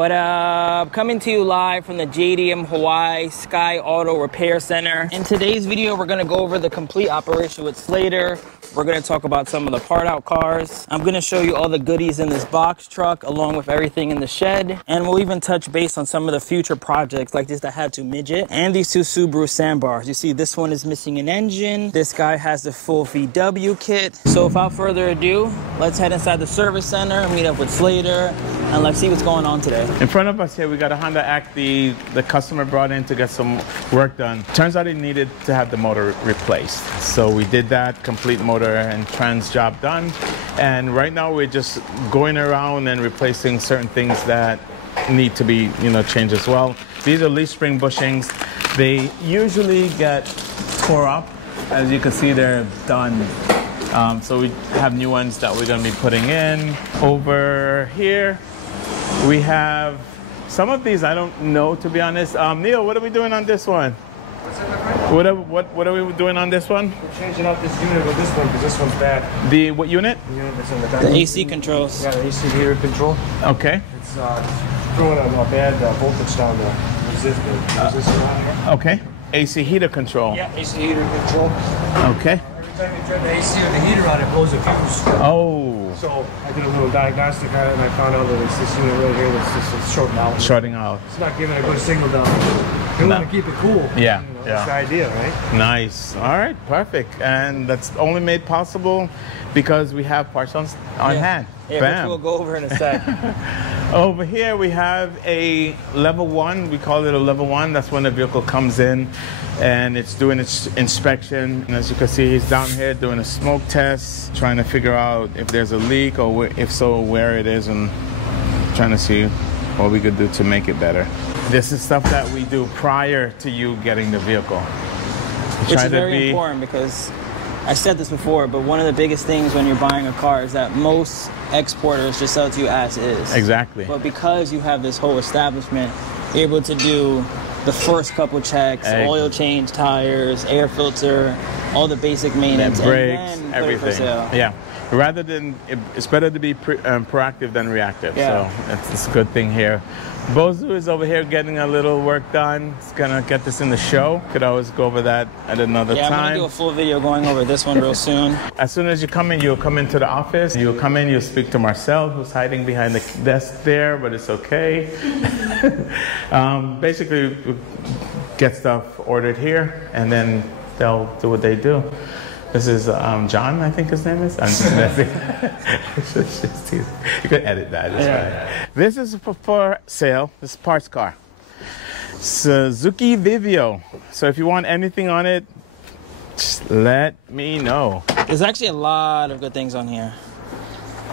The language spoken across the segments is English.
What up? Coming to you live from the Jdm Hawaii Sky Auto Repair Center. In today's video, we're gonna go over the complete operation with Slater. We're gonna talk about some of the part out cars. I'm gonna show you all the goodies in this box truck along with everything in the shed. And we'll even touch base on some of the future projects like this Daihatsu Midget and these two Subaru sandbars. You see this one is missing an engine. This guy has the full VW kit. So without further ado, let's head inside the service center, meet up with Slater, and let's see what's going on today. In front of us here, we got a Honda Acty the customer brought in to get some work done. Turns out he needed to have the motor replaced. So we did that, complete motor and trans job done. And right now we're just going around and replacing certain things that need to be, changed as well. These are leaf spring bushings. They usually get tore up. As you can see, they're done. So we have new ones that we're going to be putting in. Over here, we have some of these I don't know, to be honest. Neil, what are we doing on this one? What's that, my friend? What are we doing on this one? We're changing out this unit with this one because this one's bad. The what unit? The unit that's in the back. The AC controls. Yeah, the AC heater control. Okay. It's throwing a bad voltage down the resistor on here. Okay. AC heater control. Yeah, AC heater control. Okay. Every time you turn the AC or the heater on, it blows a fuse. Oh. So I did a little diagnostic on it and I found out that it's this unit right here that's just shorting out. Shorting out. It's not giving a good signal down. You want to keep it cool. Yeah. That's the idea, right? Nice. All right. Perfect. And that's only made possible because we have parts on hand. Yeah, Bam. which we'll go over in a sec. Over here we have a level 1. We call it a level 1. That's when the vehicle comes in and it's doing its inspection. And as you can see, he's down here doing a smoke test, trying to figure out if there's a leak or if so, where it is, and trying to see what we could do to make it better. This is stuff that we do prior to you getting the vehicle. Which is very important because I said this before, but one of the biggest things when you're buying a car is that most exporters just sell it to you as is. Exactly. But because you have this whole establishment, you're able to do the first couple checks, oil change, tires, air filter, all the basic maintenance, brakes, and then everything. put it for sale. Yeah. Rather than, it's better to be proactive than reactive. Yeah. So it's a good thing here. Bozu is over here getting a little work done. It's gonna get this in the show. Could always go over that at another time. Yeah, I'm gonna do a full video going over this one real soon. As soon as you come in, you'll come into the office. You'll come in, you'll speak to Marcel, who's hiding behind the desk there, but it's okay. Basically, get stuff ordered here, and then they'll do what they do. This is John, I think his name is. I'm just messing. You could edit that. It's fine. This is for sale. This is parts car. Suzuki Vivio. So if you want anything on it, just let me know. There's actually a lot of good things on here.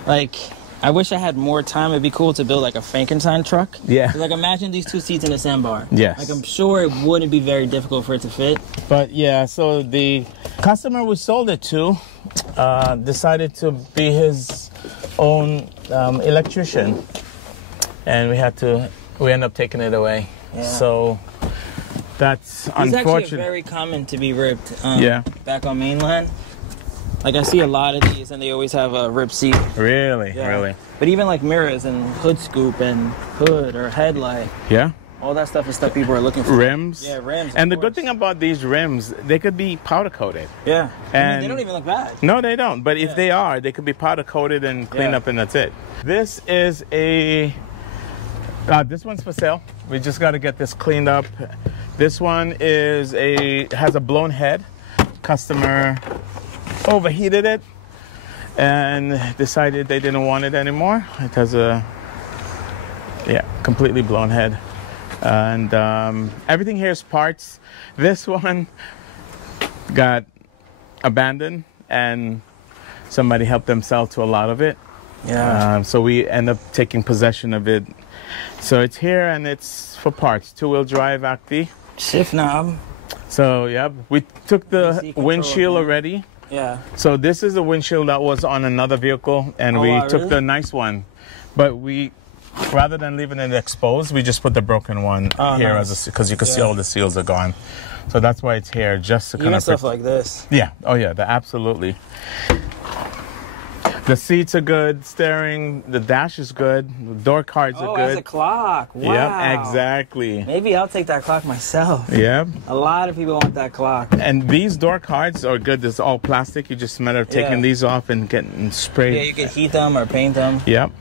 Like, I wish I had more time. It'd be cool to build like a Frankenstein truck. Yeah. Like imagine these two seats in a sandbar. Yes. Like I'm sure it wouldn't be very difficult for it to fit. But yeah, so the customer we sold it to decided to be his own electrician, and we ended up taking it away. Yeah. So that's unfortunate. It's actually very common to be ripped. Yeah. Back on mainland. Like I see a lot of these and they always have a ripped seat. Really? Yeah. Really? But even like mirrors and hood scoop and hood or headlight. Yeah. All that stuff is stuff people are looking for. Rims. Yeah, rims. And the good thing about these rims, they could be powder coated. Yeah. And they don't even look bad. No, they don't. But if they are, they could be powder coated and cleaned up, and that's it. This is a. This one's for sale. We just got to get this cleaned up. This one has a blown head. Customer overheated it and decided they didn't want it anymore. It has a completely blown head, and everything here is parts. This one got abandoned and somebody helped them sell to a lot of it. Yeah. So we end up taking possession of it. So it's here and it's for parts. 2-wheel drive Acty. Shift knob. So yeah, we took the windshield already. Yeah. So this is a windshield that was on another vehicle, and we took the nice one, but we, rather than leaving it exposed, we just put the broken one here because you can see all the seals are gone. So that's why it's here, just to kind of stuff like this. Yeah. Oh yeah. Absolutely. The seats are good, steering, the dash is good, the door cards are good. Oh, it's a clock. Wow. Yep, exactly. Maybe I'll take that clock myself. Yep. A lot of people want that clock. And these door cards are good. It's all plastic. You just matter of taking these off and getting sprayed. Yeah, you can heat them or paint them. Yep.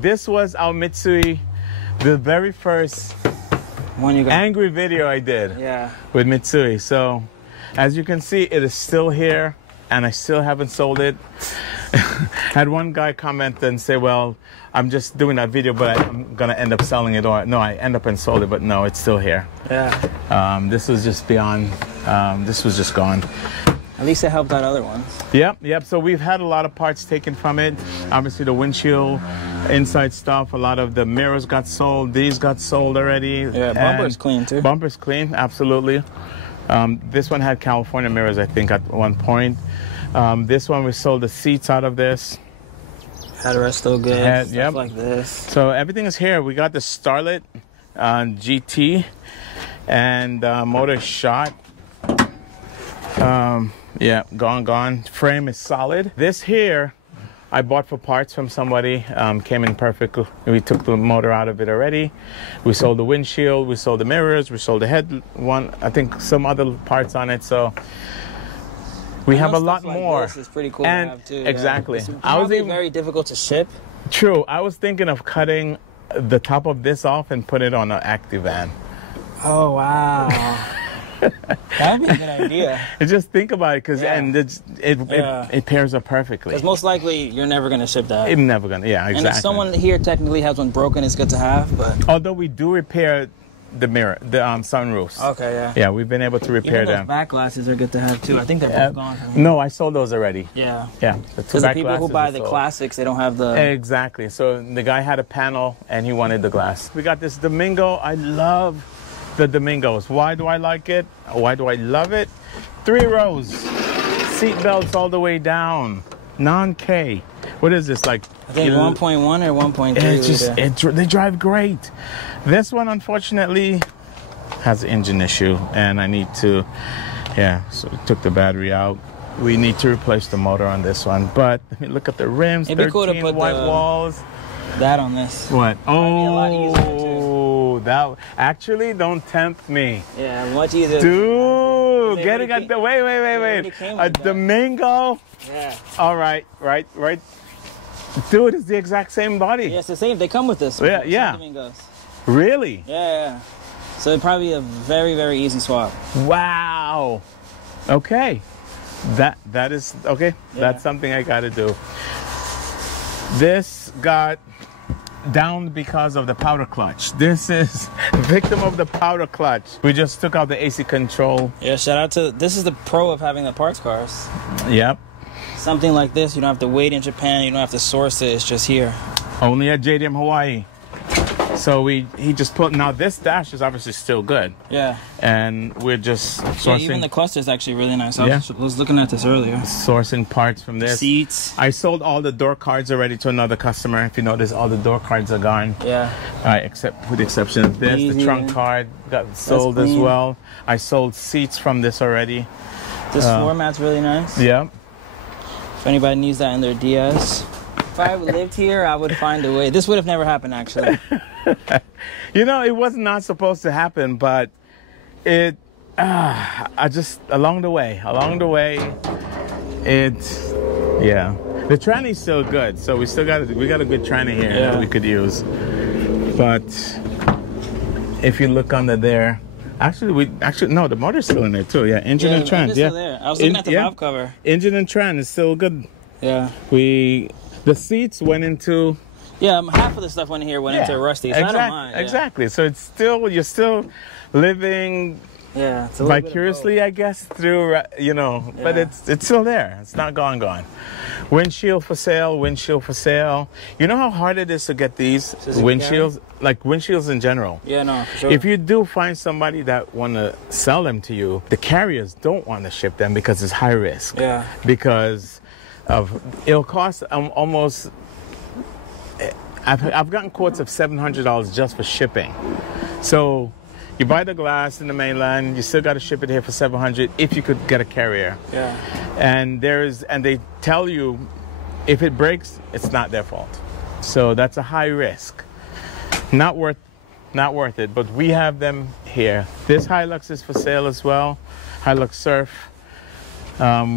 This was our Mitsui, the very first One you got. angry video I did with Mitsui. So as you can see, it is still here and I still haven't sold it. Had one guy comment and say, well, I'm just doing that video, but I'm gonna end up selling it, or no, I end up and sold it, but no, it's still here. Yeah. This was just beyond, this was just gone. At least it helped out other ones. Yep. So we've had a lot of parts taken from it. Obviously the windshield, inside stuff, a lot of the mirrors got sold. These got sold already. Yeah, bumper's clean too. Bumper's clean, absolutely. This one had California mirrors, I think, at one point. This one, we sold the seats out of this. Headrest still good. Stuff like this. So everything is here. We got the Starlet GT and motor shot. Yeah, gone. Frame is solid. This here, I bought for parts from somebody. Came in perfect. We took the motor out of it already. We sold the windshield. We sold the mirrors. We sold the head one. I think some other parts on it. So we have a lot more. This is pretty cool and to have too. Exactly. It's probably very difficult to ship. True. I was thinking of cutting the top of this off and put it on an Acty van. Oh wow. That would be a good idea. Just think about it, because it pairs up perfectly. Because most likely you're never going to ship that. It's never going to, yeah, exactly. And if someone here technically has one broken, it's good to have. But although we do repair the mirror, the sunroofs. Okay, yeah. Yeah, we've been able to repair them. Back glasses are good to have too. I think they're both gone. No, I sold those already. Yeah. Yeah. Because the people who buy the classics, they don't have the... Exactly. So the guy had a panel and he wanted the glass. We got this Domingo. I love the Domingos. Why do I like it? Why do I love it? 3 rows, seat belts all the way down, non-K. What is this, like? I think 1.1 or 1.3. They drive great. This one, unfortunately, has an engine issue, and I need to, so we took the battery out. We need to replace the motor on this one. But I mean, look at the rims, 13 cool to put white walls. That on this. What? Oh, that actually, don't tempt me. Yeah, much easier. Dude, getting a wait. A Domingo. Yeah. All right. Dude, it's the exact same body. Yeah, it's the same. They come with this. Yeah. Domingos. Really? Yeah. So it'd probably be a very, very easy swap. Wow. Okay. That is okay. Yeah. That's something I got to do. This got down because of the powder clutch. This is victim of the powder clutch. We just took out the AC control. Yeah, shout out to, this is the pro of having the parts cars. Yep. Something like this, you don't have to wait in Japan, you don't have to source it, it's just here. Only at Jdm Hawaii. So he just put, now this dash is obviously still good. Yeah. And we're just sourcing. Yeah, even the cluster is actually really nice. I was looking at this earlier. Sourcing parts from this. Seats. I sold all the door cards already to another customer. If you notice, all the door cards are gone. Yeah. Except with the exception of this. Easy. The trunk card got sold as well. I sold seats from this already. This floor mat's really nice. Yeah. If anybody needs that in their DS. If I lived here, I would find a way. This would have never happened, actually. You know, it was not supposed to happen, but it, I just, along the way, the tranny's still good, so we got a good tranny here that we could use. But if you look under there, no, the motor's still in there too. Yeah, engine and trans. Still there. I was looking at the valve cover. Engine and trans is still good. Yeah. The seats went into. Yeah, half of the stuff went into rusty, so I don't mind. Exactly. So it's still, you're still living vicariously, I guess, through, but it's still there. It's not gone. Windshield for sale. You know how hard it is to get these windshields? Like windshields in general. Yeah, no, for sure. If you do find somebody that want to sell them to you, the carriers don't want to ship them because it's high risk. Yeah. Because it'll cost almost... I've gotten quotes of $700 just for shipping. So you buy the glass in the mainland, you still got to ship it here for $700 if you could get a carrier. Yeah. And they tell you if it breaks, it's not their fault. So that's a high risk. Not worth it, but we have them here. This Hilux is for sale as well. Hilux Surf.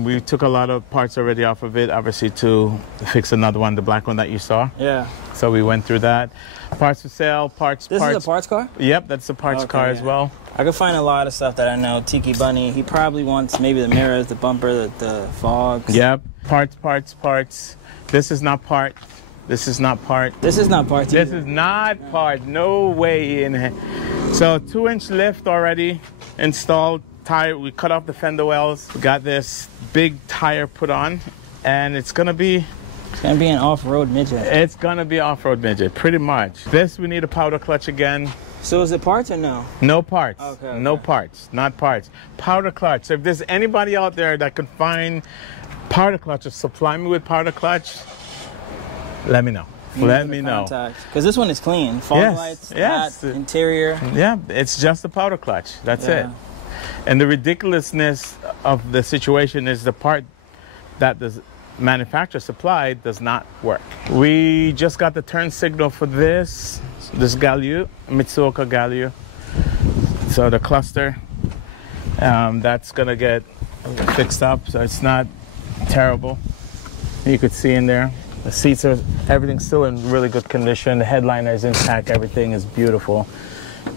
We took a lot of parts already off of it, obviously, to fix another one, the black one that you saw. Yeah. So we went through that. Parts for sale, parts. This is a parts car? Yep, that's a parts car as well. I could find a lot of stuff that I know. Tiki Bunny, he probably wants maybe the mirrors, the bumper, the fogs. Yep, parts. This is not part. This is not part. This is not part. This is not part. No way in here. So 2-inch lift already installed. Tire, we cut off the fender wells. We got this big tire put on, and it's gonna be an off-road midget. It's gonna be off-road midget, pretty much. This, we need a powder clutch again. So is it parts or no? No parts. Okay. No parts, not parts. Powder clutch. So if there's anybody out there that could find powder clutch or supply me with powder clutch, let me know. Let me know. Because this one is clean. Fog lights, flat, interior. Yeah, it's just a powder clutch. That's it. And the ridiculousness of the situation is the part that the manufacturer supplied does not work. We just got the turn signal for this Galio, Mitsuoka Galio. So the cluster, that's gonna get fixed up, so it's not terrible. You could see in there, the seats are, everything's still in really good condition. The headliner is intact, everything is beautiful.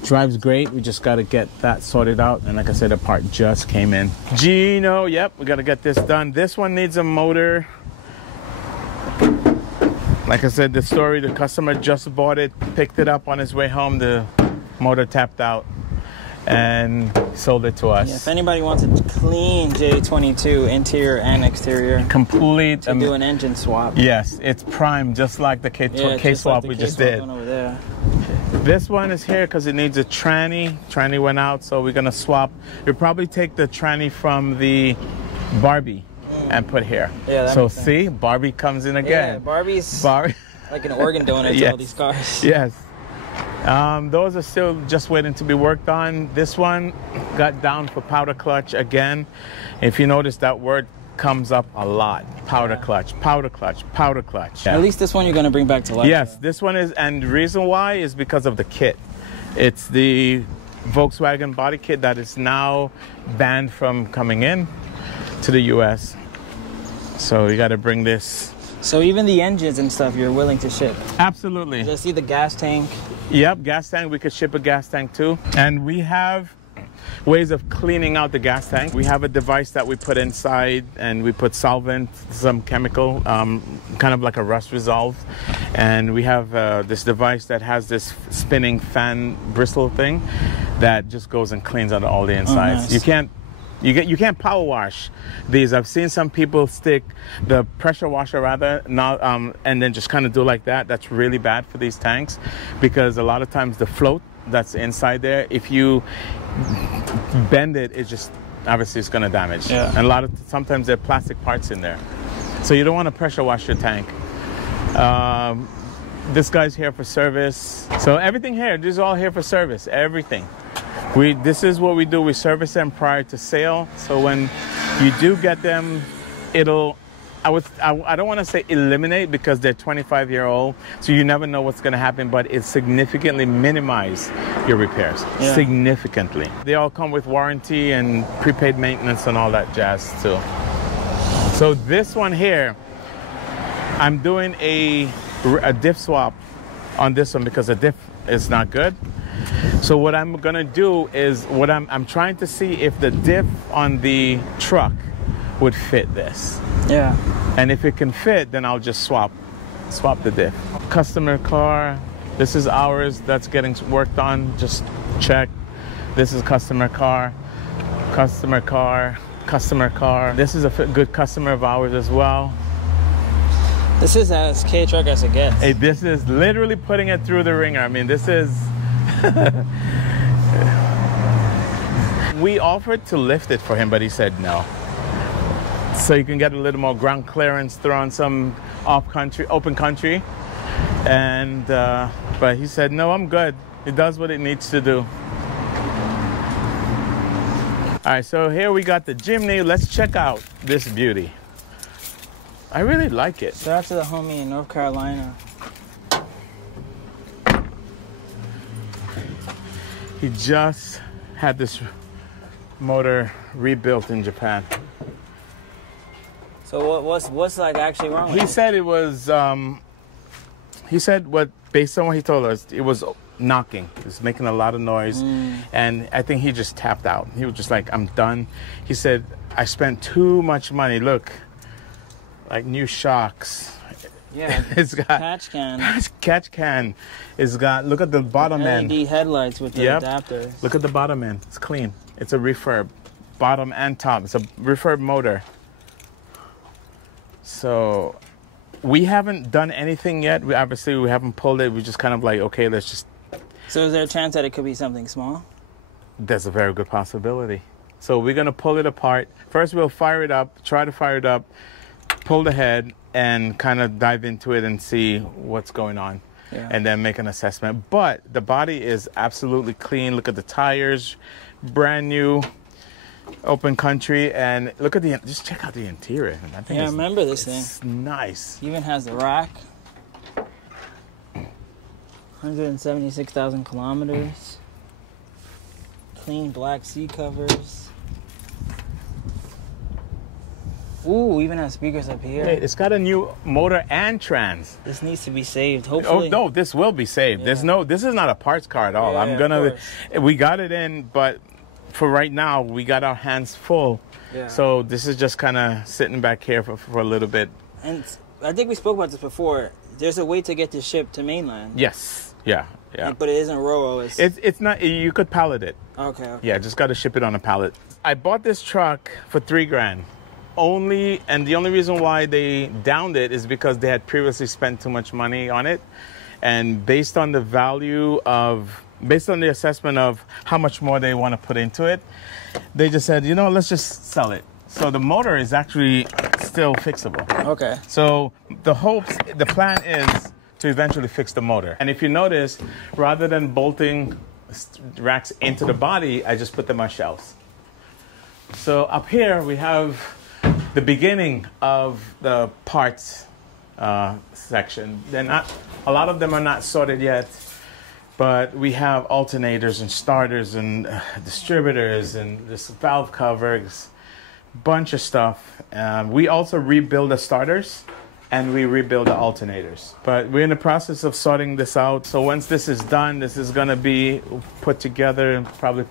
Drives great, we just got to get that sorted out, and like I said, the part just came in. Gino, yep, we got to get this done. This one needs a motor. Like I said, the story, the customer just bought it, picked it up on his way home, the motor tapped out, and sold it to us. Yeah, if anybody wants a clean J22 interior and exterior, complete, to do an engine swap. Yes, it's prime, just like the K-swap we just did. Over there. This one is here because it needs a tranny. Tranny went out, so we're gonna swap. We'll probably take the tranny from the Barbie and put here. Yeah, that so see, Barbie comes in again. Yeah, Barbie's like an organ donor to all these cars. Yes. Those are still just waiting to be worked on. This one got down for powder clutch again. If you notice, that word comes up a lot. Powder clutch, powder clutch, powder clutch. At least this one you're going to bring back to life. Yes, this one is, and the reason why is because of the kit. It's the Volkswagen body kit that is now banned from coming in to the US. So you got to bring this. So even the engines and stuff you're willing to ship? Absolutely. Just see the gas tank? Yep, gas tank. We could ship a gas tank too. And we have ways of cleaning out the gas tank. We have a device that we put inside, and we put solvent, some chemical, kind of like a rust resolve. And we have this device that has this spinning fan bristle thing that just goes and cleans out all the insides. Oh, nice. You can't power wash these. I've seen some people stick the pressure washer and then just kind of do like that. That's really bad for these tanks, because a lot of times the float that's inside there, if you bend it, it just obviously it's going to damage. Yeah. And sometimes there are plastic parts in there, so you don't want to pressure wash your tank. This guy's here for service, so everything here, this is all here for service. Everything. This is what we do. We service them prior to sale. So when you do get them, I don't want to say eliminate, because they're 25-year-old, so you never know what's going to happen, but it significantly minimize your repairs. Yeah. Significantly. They all come with warranty and prepaid maintenance and all that jazz too. So this one here, I'm doing a diff swap on this one because the diff is not good. So what I'm gonna do is I'm trying to see if the diff on the truck would fit this. Yeah. And if it can fit, then I'll just swap the diff. Customer car. This is ours. That's getting worked on. Just check. This is customer car. Customer car. Customer car. This is a good customer of ours as well. This is as K-truck as it gets. Hey, this is literally putting it through the ringer. I mean, this is... We offered to lift it for him, but he said no. So you can get a little more ground clearance, throw on some open country. And, but he said, no, I'm good. It does what it needs to do. All right, so here we got the Jimny. Let's check out this beauty. I really like it. Shout out to the homie in North Carolina. He just had this motor rebuilt in Japan. So what's like actually wrong with it? He said it was, he said based on what he told us, it was knocking. It was making a lot of noise. And I think he just tapped out. He was just like, I'm done. He said, I spent too much money. Look, like new shocks. Yeah, it's got catch can. Catch can. It's got, look at the bottom end. LED headlights with the adapters. Look at the bottom end. It's clean. It's a refurb. Bottom and top. It's a refurb motor. So we haven't done anything yet. We haven't pulled it. We just kind of like, okay, let's just. So is there a chance that it could be something small? There's a very good possibility. So we're going to pull it apart. First, we'll fire it up, try to fire it up, pull the head, and kind of dive into it and see what's going on. Yeah. And then make an assessment. But the body is absolutely clean. Look at the tires, brand new, open country, and look at just check out the interior. I remember this thing. It's nice. Even has the rack. 176,000 kilometers. Clean black seat covers. Ooh, even has speakers up here. Hey, it's got a new motor and trans. This needs to be saved, hopefully. Oh no, this will be saved. Yeah. This is not a parts car at all. We got it in, but for right now, we got our hands full. Yeah. So this is just kind of sitting back here for a little bit. And I think we spoke about this before. There's a way to get this shipped to mainland. Yes. Yeah. Yeah. But it isn't Ro-Ro. It's not. You could pallet it. Okay. Yeah, just got to ship it on a pallet. I bought this truck for $3,000. And the only reason why they downed it is because they had previously spent too much money on it. And based on the assessment of how much more they want to put into it, they just said, let's just sell it. So the motor is actually still fixable. Okay. So the plan is to eventually fix the motor. And if you notice, rather than bolting racks into the body, I just put them on shelves. So up here we have the beginning of the parts section. A lot of them are not sorted yet, but we have alternators and starters and distributors and this valve covers, bunch of stuff. We also rebuild the starters and we rebuild the alternators. But we're in the process of sorting this out. So once this is done, this is gonna be put together and probably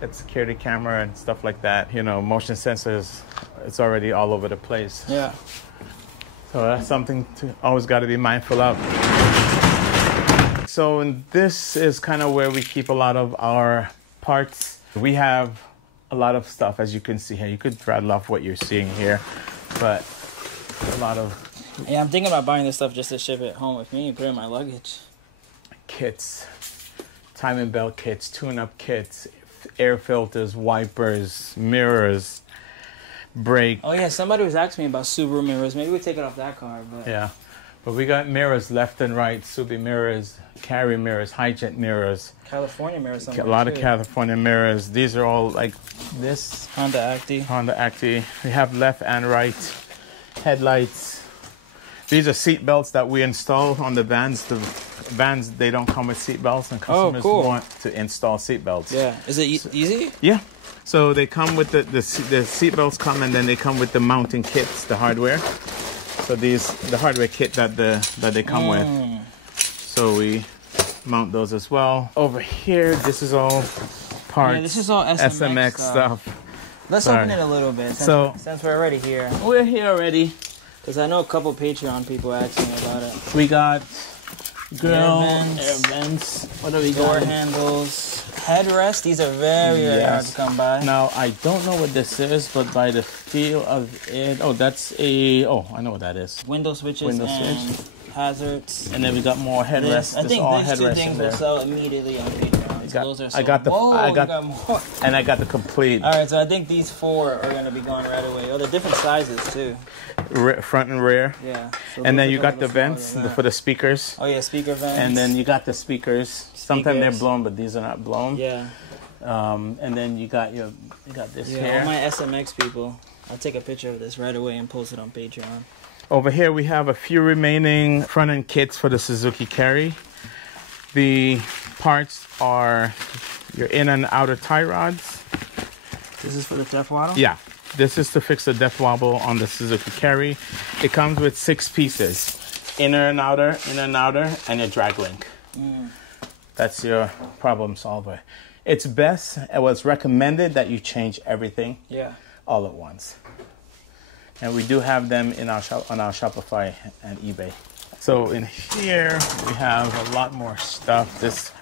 a security camera and stuff like that. Motion sensors, it's already all over the place. Yeah. So that's something to always got to be mindful of. So this is kind of where we keep a lot of our parts. We have a lot of stuff, as you can see here. You could rattle off what you're seeing here, but a lot of... Yeah, I'm thinking about buying this stuff just to ship it home with me and put it in my luggage. Kits, timing belt kits, tune-up kits, air filters, wipers, mirrors, brake. Oh yeah, somebody was asking me about Subaru mirrors. Maybe we take it off that car, but... Yeah, but we got mirrors left and right, Subi mirrors, Carry mirrors, HiJet mirrors. California mirrors. A lot of California mirrors. These are all like this. Honda Acty. We have left and right headlights. These are seat belts that we install on the vans. The vans, they don't come with seat belts, and customers want to install seat belts. Yeah. Is it easy? Yeah. So they come with the seat belts come, and then they come with the mounting kits, the hardware. So the hardware kit that they come with. So we mount those as well. Over here, this is all parts. Yeah, this is all SMX stuff. Let's open it a little bit since we're already here. We're here already. Because I know a couple Patreon people asking me about it. We got grill, air vents. What do we door got? Door handles, headrests. These are very hard to come by. Now, I don't know what this is, but by the feel of it... Oh, that's I know what that is. Window switches and hazards. And then we got more headrests. I think these two things will sell immediately on Patreon. I got the complete. All right, so I think these 4 are going to be going right away. Oh, they're different sizes too. Front and rear. Yeah. So and then you got the vents for the speakers. Oh yeah, speaker vents. And then you got the speakers. Sometimes they're blown, but these are not blown. Yeah. And then you got this here. All my SMX people. I'll take a picture of this right away and post it on Patreon. Over here we have a few remaining front end kits for the Suzuki Carry. The parts are your in and outer tie rods. This is for the death waddle? Yeah, this is to fix the death wobble on the Suzuki Carry. It comes with 6 pieces, inner and outer, and your drag link. That's your problem solver. It's best, it was recommended that you change everything all at once. And we do have them in our shop, on our Shopify and eBay. So in here we have a lot more stuff. This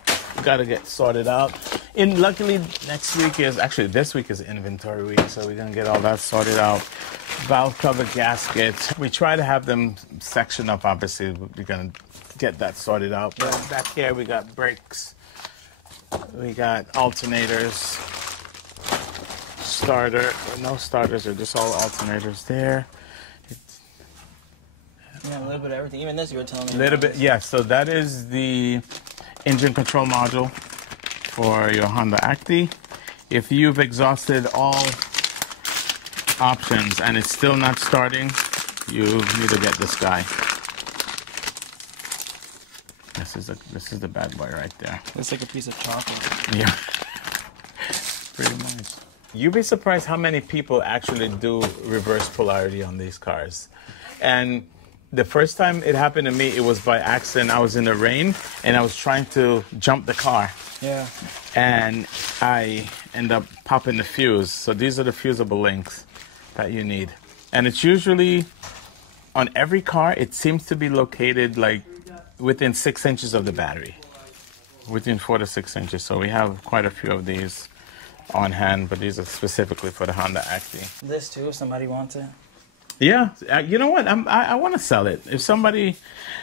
got to get sorted out. Luckily next week is, actually this week is inventory week, so we're gonna get all that sorted out. Valve cover gaskets. We try to have them sectioned up, obviously. We're gonna get that sorted out. But back here we got brakes. We got alternators. Starter, no starters, are just all alternators there. Yeah, a little bit of everything. Even this you were telling me. A little bit, yeah. So that is the engine control module for your Honda Acty. If you've exhausted all options and it's still not starting, you need to get this guy. This is the bad boy right there. Looks like a piece of chocolate. Yeah, pretty much. You'd be surprised how many people actually do reverse polarity on these cars. And the first time it happened to me, it was by accident. I was in the rain and I was trying to jump the car. Yeah. And I end up popping the fuse. So these are the fusible links that you need. And it's usually on every car, it seems to be located like within 6 inches of the battery. Within 4 to 6 inches. So we have quite a few of these on hand, but these are specifically for the Honda Acty. This too, if somebody wants it. Yeah, you know what? I want to sell it. If somebody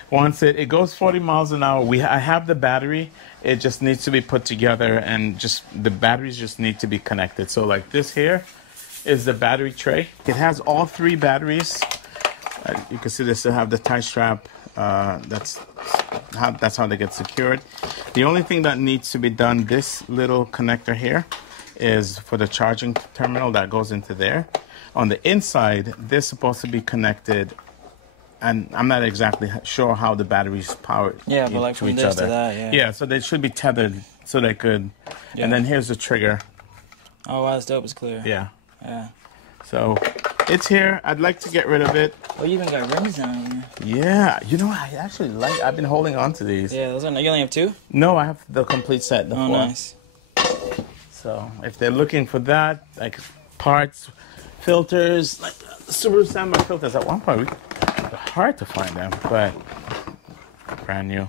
wants it, it goes 40 miles an hour. I have the battery. It just needs to be put together, and just the batteries just need to be connected. So like this here is the battery tray. It has all 3 batteries. You can see this will have the tie strap. That's how they get secured. The only thing that needs to be done, this little connector here, is for the charging terminal that goes into there. On the inside, they're supposed to be connected, and I'm not exactly sure how the batteries power but like to from each this other. to that, Yeah, so they should be tethered so they could. Yeah. And then here's the trigger. Oh wow, that's dope. It's clear. Yeah. Yeah. So it's here. I'd like to get rid of it. Oh, you even got rims down here. Yeah, you know, I actually like. I've been holding on to these. Yeah, those are. You only have 2? No, I have the complete set. The 4. Nice. So if they're looking for that, like parts, filters, like Subaru Samurai filters, at one point they're hard to find them, but brand new.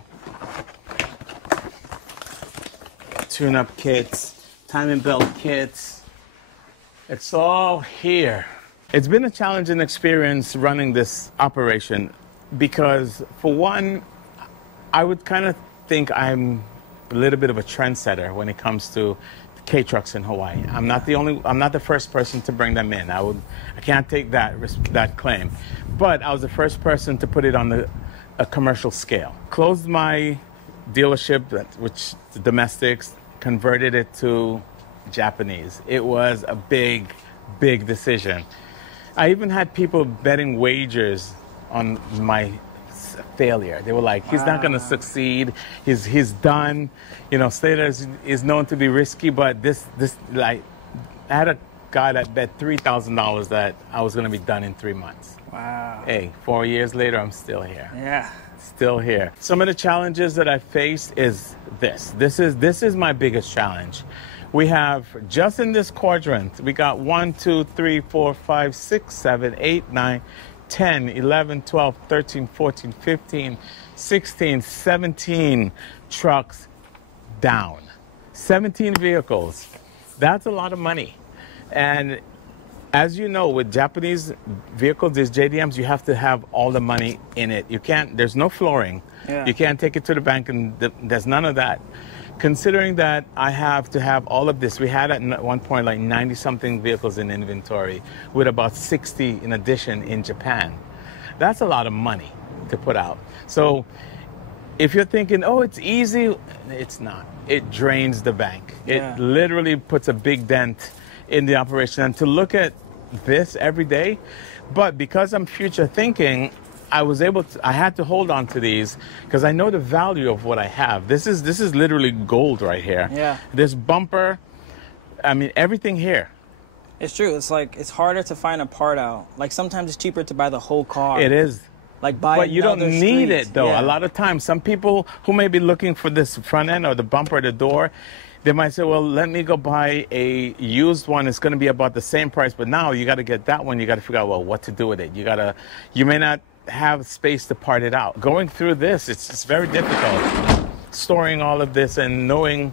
Tune-up kits, timing belt kits. It's all here. It's been a challenging experience running this operation because, for one, I would kind of think I'm a little bit of a trendsetter when it comes to K-trucks in Hawaii. I'm not the first person to bring them in. I can't take that claim. But I was the first person to put it on a commercial scale. Closed my dealership, which the domestics, converted it to Japanese. It was a big, big decision. I even had people betting wagers on my failure. They were like, he's not going to succeed. He's done. You know, Slater is known to be risky, but this like, I had a guy that bet $3,000 that I was going to be done in 3 months. Wow. Hey, 4 years later, I'm still here. Yeah. Still here. Some of the challenges that I faced is this. This is my biggest challenge. We have, just in this quadrant, we got 1, 2, 3, 4, 5, 6, 7, 8, 9, 10, 11, 12, 13, 14, 15, 16, 17 trucks down. 17 vehicles. That's a lot of money. And as you know, with Japanese vehicles, these JDMs, you have to have all the money in it. You can't, there's no flooring. Yeah. You can't take it to the bank, and there's none of that. Considering that I have to have all of this, we had at one point like 90-something vehicles in inventory with about 60 in addition in Japan. That's a lot of money to put out. So if you're thinking, oh, it's easy, it's not. It drains the bank. Yeah. It literally puts a big dent in the operation. And to look at this every day, but because I'm future thinking, I had to hold on to these because I know the value of what I have. This is literally gold right here. Yeah. This bumper, I mean, everything here. It's true. It's like, it's harder to find a part out. Like sometimes it's cheaper to buy the whole car. It is. Like buy But you don't need it though. Yeah. A lot of times, some people who may be looking for this front end or the bumper or the door, they might say, well, let me go buy a used one. It's going to be about the same price. But now you got to get that one. You got to figure out, well, what to do with it. You may not have space to part it out. Going through this, it's very difficult. Storing all of this and knowing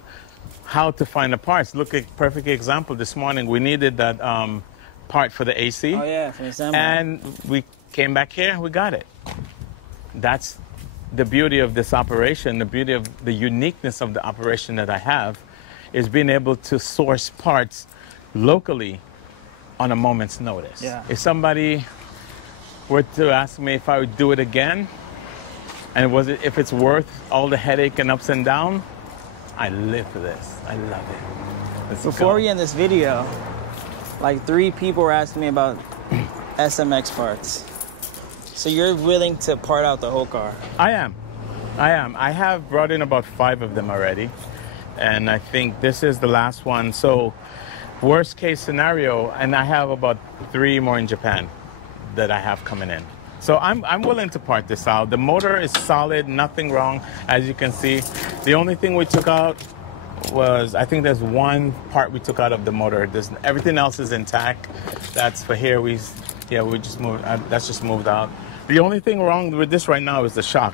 how to find the parts. Look at perfect example. This morning we needed that part for the AC. Oh yeah, for the assembly. And we came back here, we got it. That's the beauty of this operation, the beauty of the uniqueness of the operation that I have, is being able to source parts locally on a moment's notice. Yeah. If somebody were to ask me if I would do it again, and if it's worth all the headache and ups and downs, I live for this. I love it. Before we end this video, like 3 people were asking me about SMX parts. So you're willing to part out the whole car? I am. I have brought in about 5 of them already, and I think this is the last one. So worst case scenario, and I have about 3 more in Japan that I have coming in. So I'm willing to part this out. The motor is solid, nothing wrong, as you can see. The only thing we took out was, I think there's 1 part we took out of the motor. Everything else is intact. That's for here. We just moved. That's just moved out. The only thing wrong with this right now is the shock.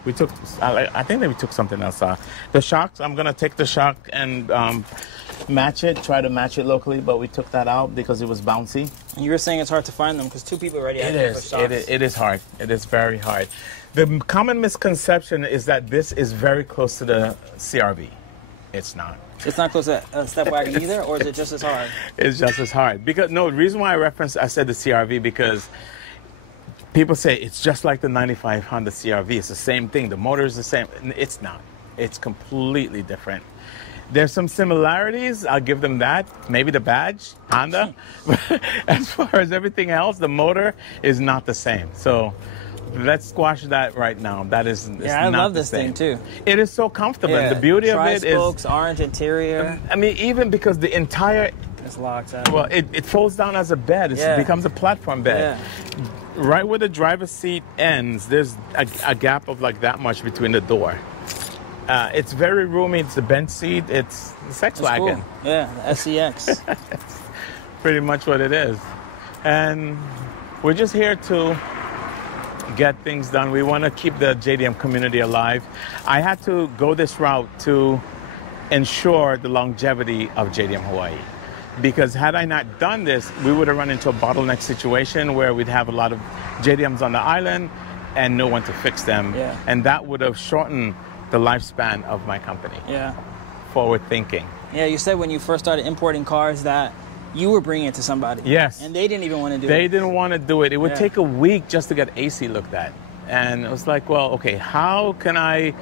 I think that we took something else out. The shocks, I'm gonna take the shock and try to match it locally, but we took that out because it was bouncy. And you were saying it's hard to find them because 2 people already had them for shocks. It is hard. It is very hard. The common misconception is that this is very close to the CRV. It's not. It's not close to a step wagon either, or is it just as hard? It's just as hard. The reason why I said the CRV, because people say it's just like the 95 Honda CRV. It's the same thing. The motor is the same. It's not. It's completely different. There's some similarities. I'll give them that. Maybe the badge, Honda. As far as everything else, the motor is not the same. So let's squash that right now. That is I love this thing too. It is so comfortable. Yeah. And the beauty of it is tri-spokes, orange interior. I mean, even because the entire it's locked out. Well, it folds down as a bed. It becomes a platform bed. Yeah. Right where the driver's seat ends, there's a gap of like that much between the door. It's very roomy. It's a bench seat. It's a sex wagon. Cool. Yeah, the SEX. That's pretty much what it is. And we're just here to get things done. We want to keep the JDM community alive. I had to go this route to ensure the longevity of JDM Hawaii. Because had I not done this, we would have run into a bottleneck situation where we'd have a lot of JDMs on the island and no one to fix them. Yeah. And that would have shortened the lifespan of my company. Yeah. Forward thinking. Yeah, you said when you first started importing cars that you were bringing it to somebody. Yes. And they didn't even want to do it. They didn't want to do it. It would take a week just to get AC looked at. And it was like, well, okay, how can I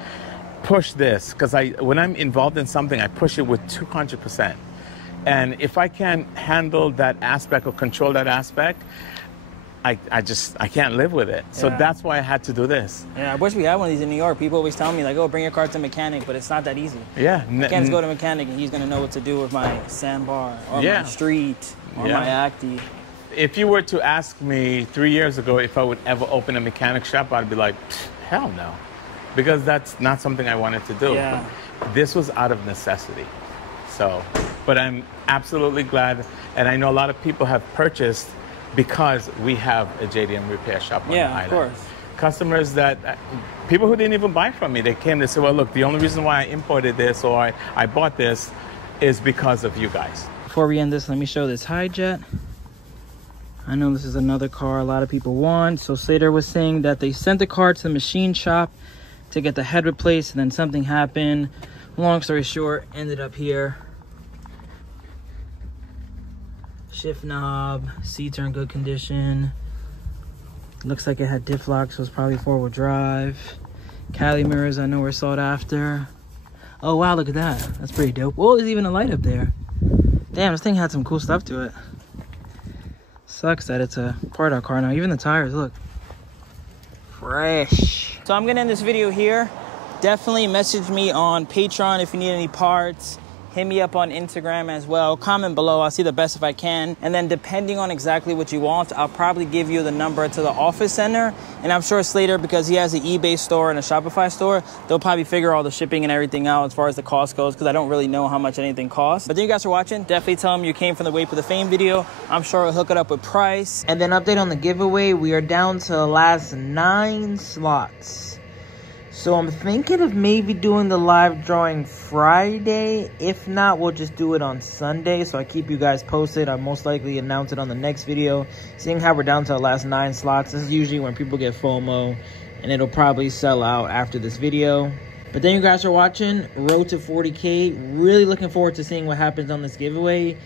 push this? Because when I'm involved in something, I push it with 200%. And if I can't handle that aspect or control that aspect, I can't live with it. So that's why I had to do this. Yeah, I wish we had one of these in New York. People always tell me, like, oh, bring your car to a mechanic, but it's not that easy. Yeah. I can't just go to a mechanic and he's going to know what to do with my sandbar or my street or my Acty. If you were to ask me 3 years ago if I would ever open a mechanic shop, I'd be like, hell no. Because that's not something I wanted to do. Yeah. This was out of necessity. So, but I'm absolutely glad. And I know a lot of people have purchased because we have a JDM repair shop on the island. Yeah, of course. Customers people who didn't even buy from me, they came to say, well, look, the only reason why I imported this or I bought this is because of you guys. Before we end this, let me show this HiJet. I know this is another car a lot of people want. So Slater was saying that they sent the car to the machine shop to get the head replaced, and then something happened. Long story short, ended up here. Shift knob, seats are in good condition. Looks like it had diff lock, so it's probably 4-wheel drive. Cali mirrors I know were sought after. Oh wow, look at that. That's pretty dope. Oh, there's even a light up there. Damn, this thing had some cool stuff to it. Sucks that it's a part out car now. Even the tires, look. Fresh. So I'm gonna end this video here. Definitely message me on Patreon if you need any parts. Hit me up on Instagram as well. Comment below. I'll see the best if I can. And then depending on exactly what you want, I'll probably give you the number to the office center. And I'm sure Slater, because he has an eBay store and a Shopify store, they'll probably figure all the shipping and everything out as far as the cost goes, because I don't really know how much anything costs. But thank you guys for watching. Definitely tell them you came from the Wait for the Fame video. I'm sure I'll hook it up with price. And then update on the giveaway. We are down to the last 9 slots. So I'm thinking of maybe doing the live drawing Friday. If not, we'll just do it on Sunday. So I keep you guys posted. I'll most likely announce it on the next video. Seeing how we're down to the last 9 slots. This is usually when people get FOMO. And it'll probably sell out after this video. But thank you guys for watching. Road to 40K. Really looking forward to seeing what happens on this giveaway.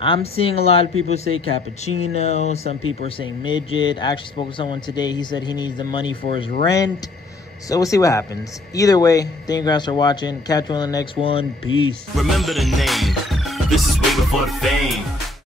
I'm seeing a lot of people say cappuccino. Some people are saying midget. I actually spoke to someone today. He said he needs the money for his rent. So we'll see what happens. Either way, thank you guys for watching. Catch you on the next one. Peace. Remember the name. This is way before the fame.